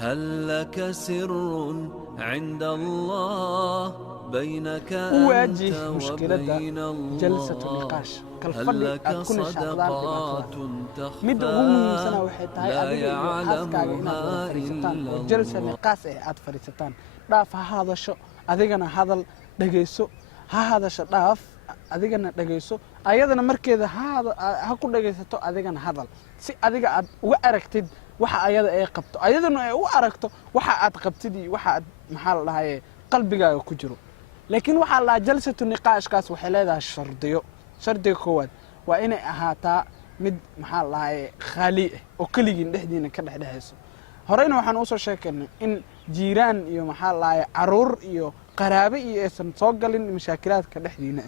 هل لك سر عند الله بينك أنت وبين الله جلسة النقاش كالفضل كل صدقات مد هم سنة وحيد هاي يعلمها إلا جلسة نقاش فريستان داف هذا شو أذيقنا هذا دقيسو هذا شو داف أذيقنا دقيسو أيضا مركز هذا هكون دقيسو أذيقنا هذا سي أذيق وأركتد waxa ayada ay qabto ayadana ay u aragto waxa aad qabtidii waxa aad maxaa la haye qalbigaaga ku jiro laakiin waxa la jalsatu niqaashkaas waxay leedahay shardiga koowaad waa inay ahaataa mid maxaa la haye khali oo kaligiin dhexdiina ka dhaxdhexayso horeyna waxaan u soo sheekeynay in jiiraan iyo maxaa la haye caruur iyo qaraabe iyo aysan soo galin mashaakilaadka dhexdiina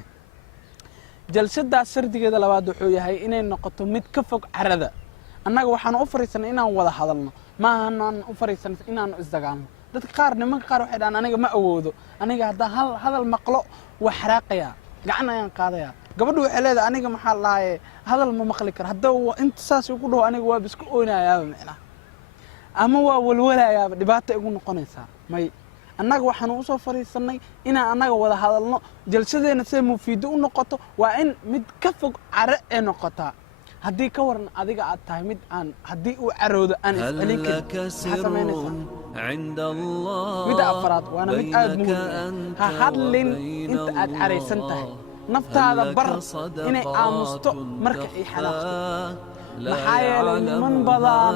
jalsada shardigeeda labaad wuxuu yahay inay noqoto mid ka fog carada annaga waxaan u fariisanay inaan wada hadalno ma ahan u fariisanay inaan isdagaalno dadka qaar nimanka qaar waxay dhahan aniga ma awoodo aniga hadda hadal maqlo wax xaraaqaya gacan ayaan qaadaya gabadhu waxay leedahay aniga maxaa laaye hadal ma maqli karo hadda inta saas ugu dhaw aniga waa bisku oonayaa macna ama waa walwalayaa dhibaato igu noqonaysa may annaga waxaan u soo fariisanay inaan annaga wada hadalno jalsadeena si mufiido u noqoto waa in mid ka fog care ee noqotaa haddii ka waran adiga aad tahay mid aan haddii uu caroodo aan iscelin karin عند الله mid afraad waana mid aad muhiim ha hadlin inta aad careysan tahay naftaada bar inay aamusto marka ay xanaaqto maxaa yeelay niman badan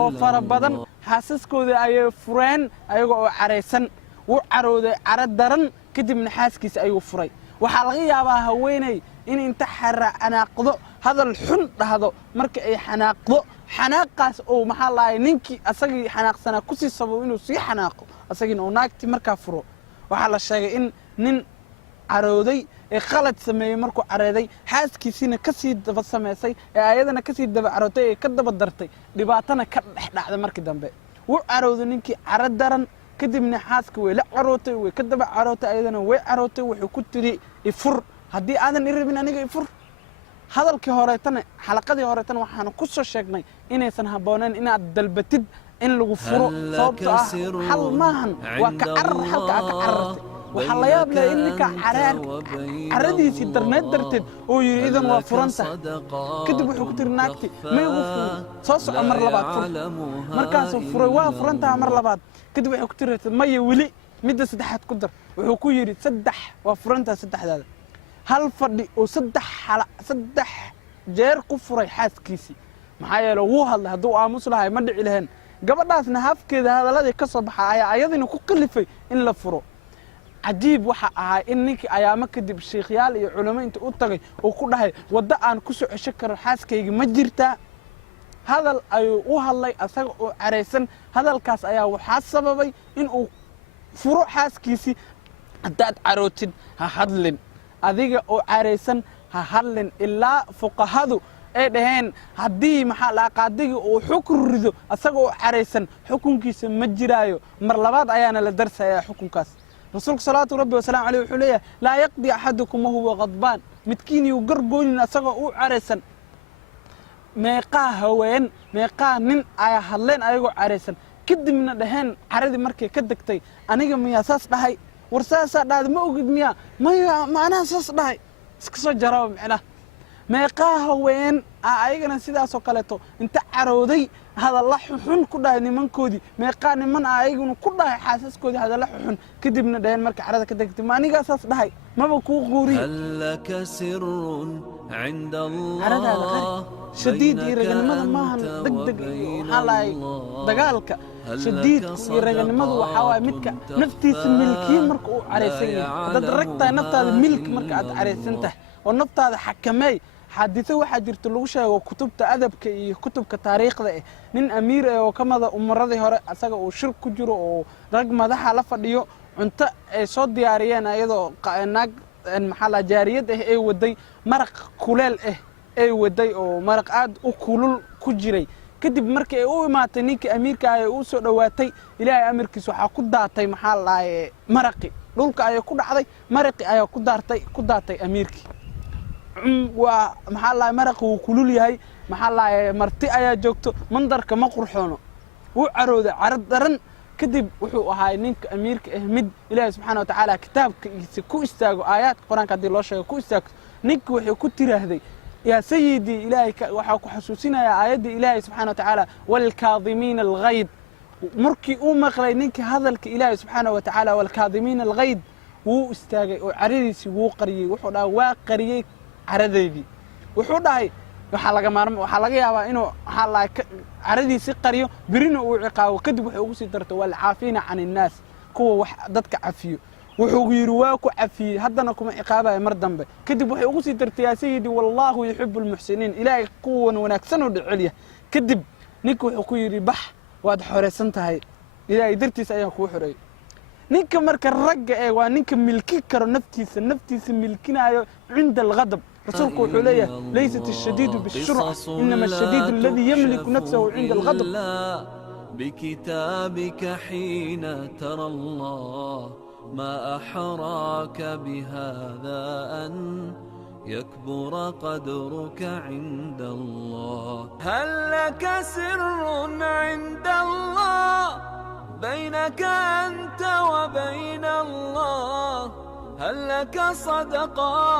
oo fara badan xaasaskooda ayay fureen ayaga oo careysan wuu carooday caro daran kadibna xaaskiisa ayuu furay waxaa laga yaabaa haweeney in inta xanaaqdo hadal xun dhahdo marka ay xanaaqdo xanaaqaas oo maxaa lahaye ninkii asagii xanaaqsanaa ku sii sababo inuu sii xanaaqo asagiina uu naagtii markaa furo waxaa la sheegay in nin carooday ee khalad sameeyey markuu careeday xaaskiisiina ka sii daba samaysay ee ayadana ka sii daba carootay ee ka daba dartay dhibaatana ka dhex dhacday markii dambe wuu carooday ninkii caro daran kadibna xaaska way la carootay way ka daba carootay ayadana way carootay wuxuu ku tiri ifur haddii aadan i rabin aniga ifur hadalkii horeetana xalaqadii horeetana waxaan ku soo sheegnay inaysan habooneen inaad dalbatid in lagu furo sababtoo ah hal maahan waa ka carar halka ka carartay waxa la yaab leh in ninka caradiisii darneed darteed oo yiri idan waa furanta kadib wuxuu ku tiri naagti ma igu furo soo soco mar labaad fur markaasuu furay waa furantaa mar labaad kadib wuxuu ku tiri maya weli midda saddexaad ku dar wuxuu ku yiri saddex waa furantaa saddexdaada hal fadhi oo saddex jeer ku furay xaaskiisii maxaa yeelay wuu hadlay hadduu aamus lahay ma dhici lahayn gabadhaasna hafkeeda hadaladii ka soo baxa ayaa ayadina ku qalifay in la furo cajiib waxa ahaa in ninkii ayaama kadib sheekhayaal iyo culamo inta u tagay oo ku dhahay wadda aan ku soo cesho karo xaaskayga ma jirtaa hadal ayuu u hadlay asaga oo careysan hadalkaas ayaa waxaa sababay in uu furo xaaskiisii haddaad carootid ha hadlin adiga oo careysan ha hadlin ilaa fuqahadu ay dhaheen haddii maxaa la qaadiga uu xukun rido asaga oo careysan xukunkiisa ma jiraayo mar labaad ayaana la darsayaa xukunkaas rasuulka salaatu rabbi wasalaam calayhi wuxuu leeyahay laa yaqdi axadukum wahuwa qadbaan midkiin yuu gargoonin asagoo uu careysan meeqaa haween meeqaa nin ayaa hadleen ayagoo careysan kadibna dhaheen caradii markay ka degtay aniga miyaa saas dhahay war saasaa dhahda ma ogid miyaa maya macnaha saas dhahay iska soo jaraba macnaha meeqaa haween ayagana sidaasoo kaleeto inta carooday hadalla xun ku dhahay nimankoodii meeqaa niman ayaguna ku dhahay xaasaskoodii hadalla xun kadibna dhaheen marka carada ka degtay ma anigaa saas dhahay maba kuu quuriy caradaada shadiid iyo raganimada maahan degdeg waxaa lahay dagaalka shadiidka iyo raganimadu waxaa waay midka naftiisa milkiye marka uu careysan yahay haddaad rag tahay naftaada milki marka aad careysan tahay oo naftaada xakameey xaadiso waxaa jirta lagu sheego kutubta adabka iyo kutubka taariikhda nin amiir oo ka mada umaradii hore asaga uu shir ku jiro oo rag madaxa la fadhiyo cunto ay soo diyaariyeen ayadoo naag maxaa la jaariyad ay waday maraq kuleel ay waday oo maraq aad u kulul ku jiray kadib markii ay u imaatay ninkii amiirka ay u soo dhawaatay ilaahay amarkiisa waxaa ku daatay maxaa la maraqi dhulka ay ku dhacday maraqi ay ku daatay amiirkii waa maxaa la maraqi uu kulul yahay maxaa la marti ayaa joogto mandarka ma qurxoono وعرود عرض درن كدب وحو هاي نينك أميرك أحمد إله سبحانه وتعالى كتاب كو استاغو آيات قرآن كدي الله شيء كو استاغ نينك وحو كتير هذي يا سيدي إلهي وحو حسوسنا يا آيات إلهي سبحانه وتعالى والكاظمين الغيظ مركي مقلي نينك هذا الإلهي سبحانه وتعالى والكاظمين الغيظ وو استاغي وعريسي وو قريي وحو دا وا قريي عرديدي وحو داهي waxaa laga yaabaa inuu caradiisi qariyo birina uu ciqaabo kadib wuxuu ugu sii darto wal caafina can الناس kuwa wax dadka cafiyo wuxuu yiri waa ku cafiyay haddana kuma ciqaabay mar dambe kadib wuxuu ugu sii dartay yaa sayidi wallahu yuhibbu almuhsinin ilaahay kuwa wanaagsan oo dhiciliya kadib ninka wuxuu ku yiri bax waad xoreysan tahay ilaahay dartiisa ayaa ku xoreeyay ninka marka ragga ee waa ninka milki karo naftiisa milkinaayo cinda الغضب رسولك وحوليه ليست الشديد بالسرعة إنما الشديد الذي يملك نفسه عند الغضب بكتابك حين ترى الله ما أحراك بهذا أن يكبر قدرك عند الله هل لك سر عند الله بينك أنت وبين الله هل لك صدقات